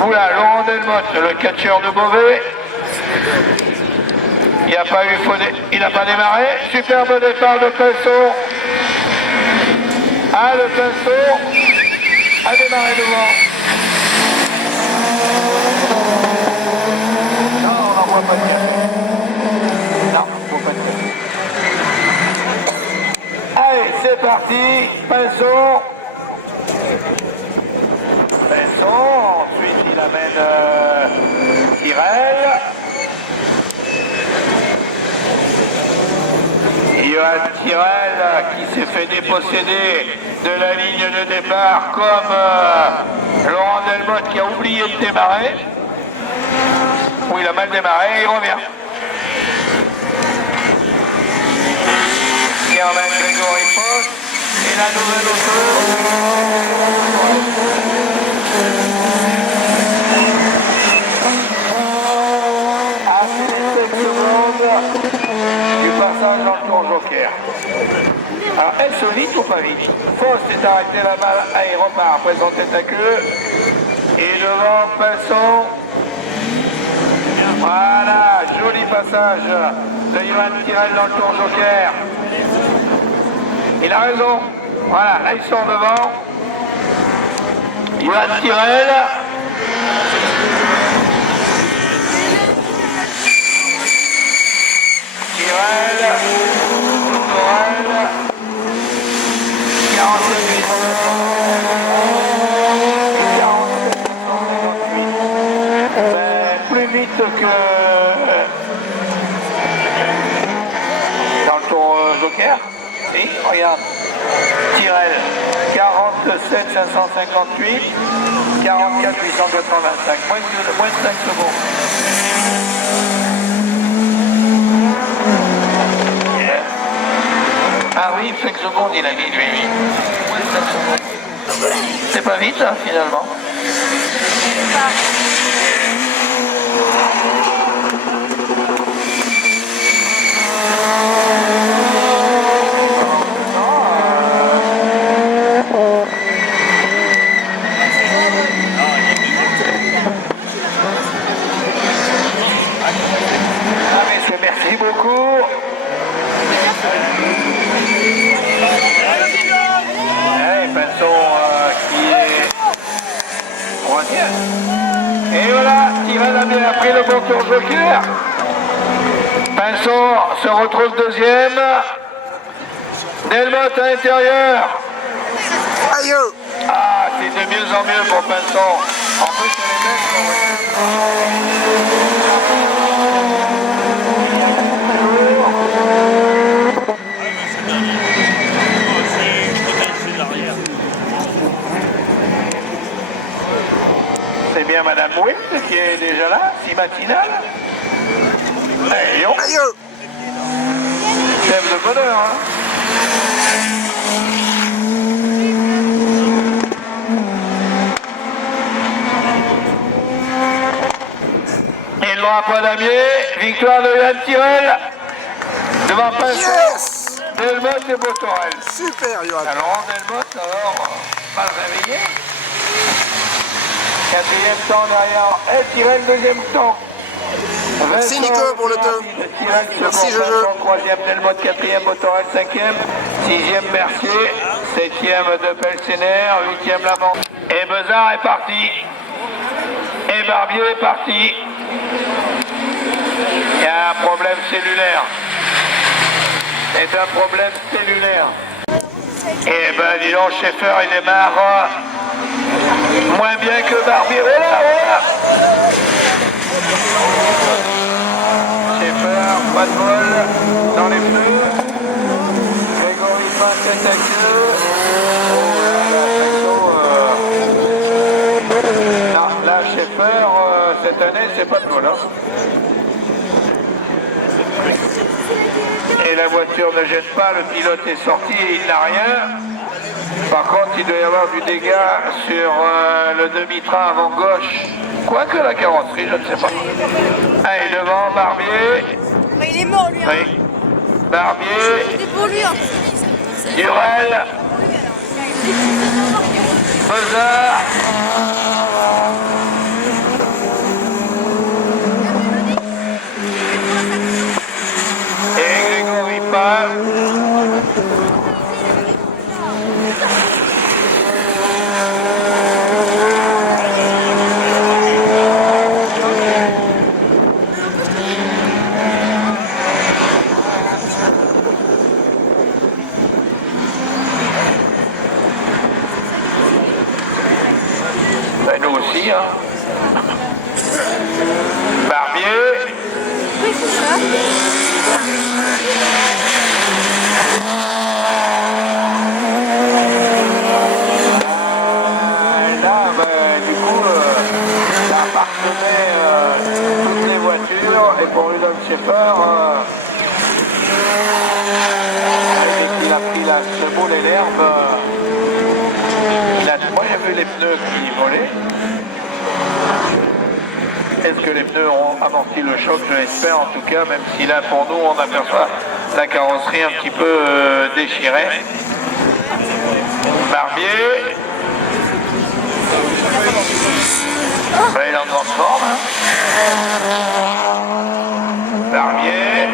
Oula, Laurent Delmotte, le catcheur de Beauvais. Il n'a pas eu il n'a pas démarré. Superbe départ de Pinceau. Ah, le Pinceau a démarré devant. Non, on n'en voit pas bien. Non, on ne voit pas bien. Allez, c'est parti. Pinceau. Ensuite il amène Tyrell. Johan Tyrell qui s'est fait déposséder de la ligne de départ comme Laurent Delmotte qui a oublié de démarrer. Ou il a mal démarré et il revient. Qui emmène Grégory Post et la nouvelle auto. Du passage dans le tour joker. Alors elle se vite ou pas vite? Faust est arrêté là-bas et repart présenter sa queue. Et devant Pinson. Voilà, joli passage de Johan Tyrell dans le tour joker. Il a raison. Voilà, là ils sont devant. Johan Tyrell. Tyrell, 47, plus vite que dans le tour joker. Si, regarde. Tyrell, 47 558, 44 885, moins de 5 secondes. Ah oui, 5 secondes il a mis lui. Moins de 5 secondes. C'est pas vite hein, finalement. Ah mais c'est merci beaucoup. Et voilà, Tyrell a bien pris le bon tour joker. Pinson se retrouve deuxième. Delmotte à l'intérieur. Aïe! Ah, c'est de mieux en mieux pour Pinson. En plus, c'est les mêmes. C'est bien Madame Witt qui est déjà là, si matinale. Allez, Lyon. Aïe! Chef de bonheur, hein. Et le droit point d'Amier, victoire de Johan Tyrell. Devant Pinson, Yes! Delmotte et Botorel. Super, Johan! Alors Delmotte, alors, mal réveillé. Quatrième temps derrière, et Tyrell deuxième temps. Merci Nico pour le temps. Merci Jojo. Troisième Delmotte, quatrième Botorel, cinquième. Sixième Mercier, septième de Pelsener, huitième Lamont. Et Bezard est parti. Et Barbier est parti. Il y a un problème cellulaire. C'est un problème cellulaire. Et ben dis donc, Schaeffer il démarre moins bien que Barbier. Oh là, oh là. Schaeffer, pas de vol dans les pneus. Grégory Post tête à queue. Non, là Schaeffer, cette année c'est pas de vol. Hein. Et la voiture ne gêne pas, le pilote est sorti et il n'a rien. Par contre, il doit y avoir du dégât sur le demi-train avant gauche. Quoique la carrosserie, je ne sais pas. Allez, devant, Barbier. Mais il est mort lui. Hein. Oui. Barbier. C'était pour lui en plus. Durel. Bezard. Ben, nous aussi, hein. Barbier. Oui, c'est ça. Là, ben, du coup, ça parsemait toutes les voitures et pour Rudolf Scheffer, il a pris la semoule et l'herbe. Moi j'ai vu les pneus qui volaient. Est-ce que les pneus ont amorti le choc? Je l'espère en tout cas, même si là pour nous on aperçoit la carrosserie un petit peu déchirée. Barbier. Ben, il est en grande forme. Hein. Barbier.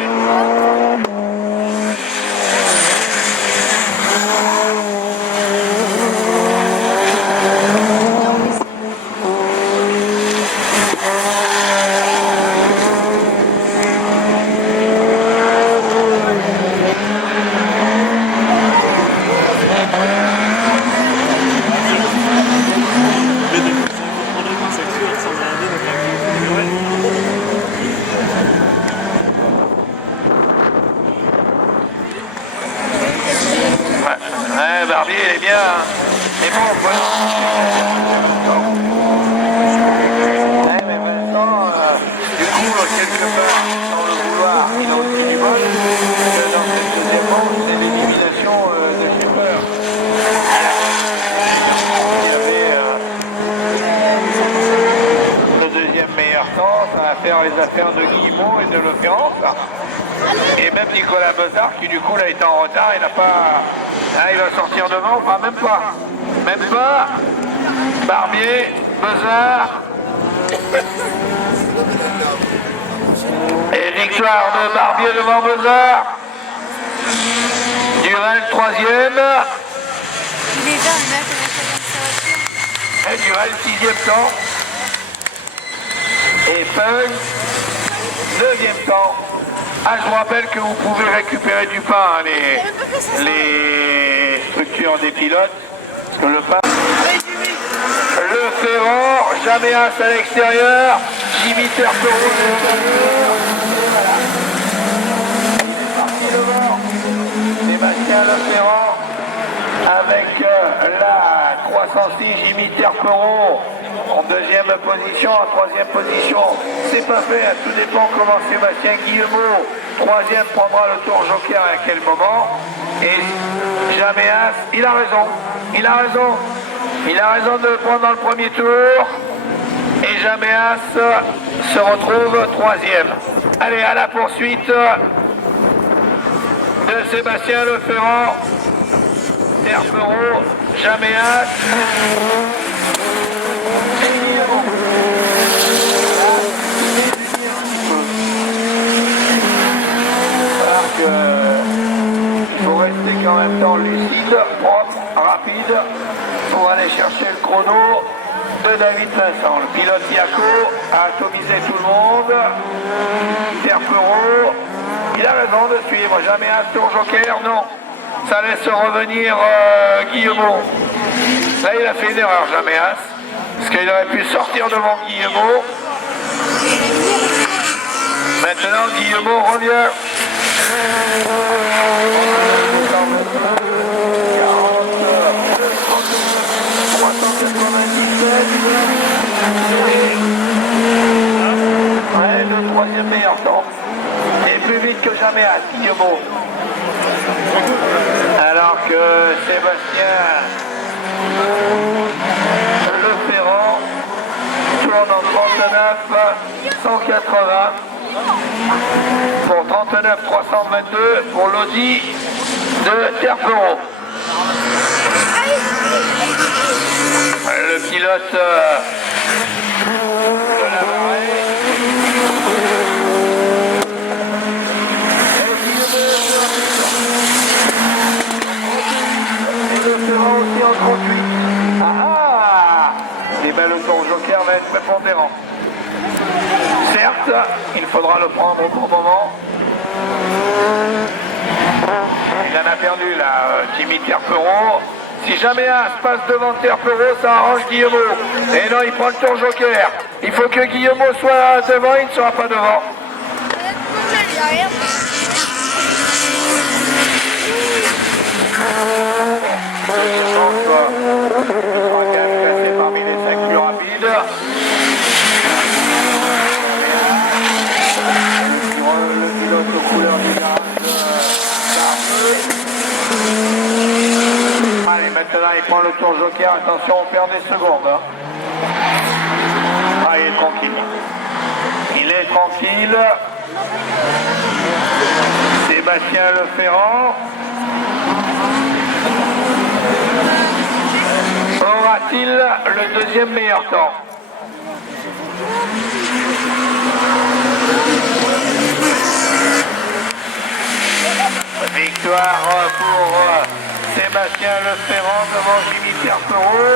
Ouais, Barbier, il est bien. Hein. Mais bon, voilà. Ouais, mais Vincent, du coup, quelque part, dans le vouloir, il a aussi du bol. Dans cette deuxième manche, c'est l'élimination de Scheffer. Il y avait le deuxième meilleur temps, ça va faire les affaires de Guillemot et de Lepérance. Et même Nicolas Bezard, qui du coup là est en retard, il n'a pas... Ah, il va sortir devant, enfin même pas. Même pas. Barbier, Bezard. Et victoire de Barbier devant Bezard. Durel, troisième. Il est là, le mec, on a fait sa voiture. Et Durel, sixième temps. Et Fung, neuvième temps. Ah, je vous rappelle que vous pouvez récupérer du pain, hein, les structures des pilotes. Parce que le pain... Le Ferrand, Jaméas à l'extérieur. Jimmy Terperon à l'extérieur. Il est parti devant. Sébastien Le Ferrand avec la 306 Jimmy Terperon en deuxième position, en troisième position. C'est pas fait, tout dépend comment Sébastien Guillemot, troisième, prendra le tour joker à quel moment. Et Jaméas, il a raison, il a raison. Il a raison de le prendre dans le premier tour. Et Jaméas se retrouve troisième. Allez, à la poursuite de Sébastien Le Ferrand. Terperon, Jaméas. Il faut rester en même temps lucide, propre, rapide pour aller chercher le chrono de David Vincent. Le pilote Diaco a atomisé tout le monde. Terperon, il a raison de suivre. Jamais un tour joker, non. Ça laisse revenir Guillemot. Là, il a fait une erreur, Jaméas, parce qu'il aurait pu sortir devant Guillemot. Maintenant, Guillemot revient. Ouais, le troisième meilleur temps. Et plus vite que jamais à Guillemot. Alors que Sébastien Le Ferrand tourne en 39 180 pour 39 322 pour l'Audi de Terperon. Le pilote de la marée. Et le Ferrand aussi en 38. Et bien le tour joker va être prépondérant. Certes, il faudra le prendre au bon moment. Il en a perdu là, Jimmy Terperon. Si jamais un se passe devant Terpereau, ça arrange Guillemot. Et non, il prend le tour joker. Il faut que Guillemot soit devant, il ne sera pas devant. Parmi les 5 plus rapides. Le pilote aux couleurs du Allez, maintenant il prend le tour joker. Attention, on perd des secondes. Hein. Ah, il est tranquille. Il est tranquille. Sébastien Leferrand. Aura-t-il le deuxième meilleur temps? Victoire pour Sébastien Leferrand devant Jimmy Terpereau.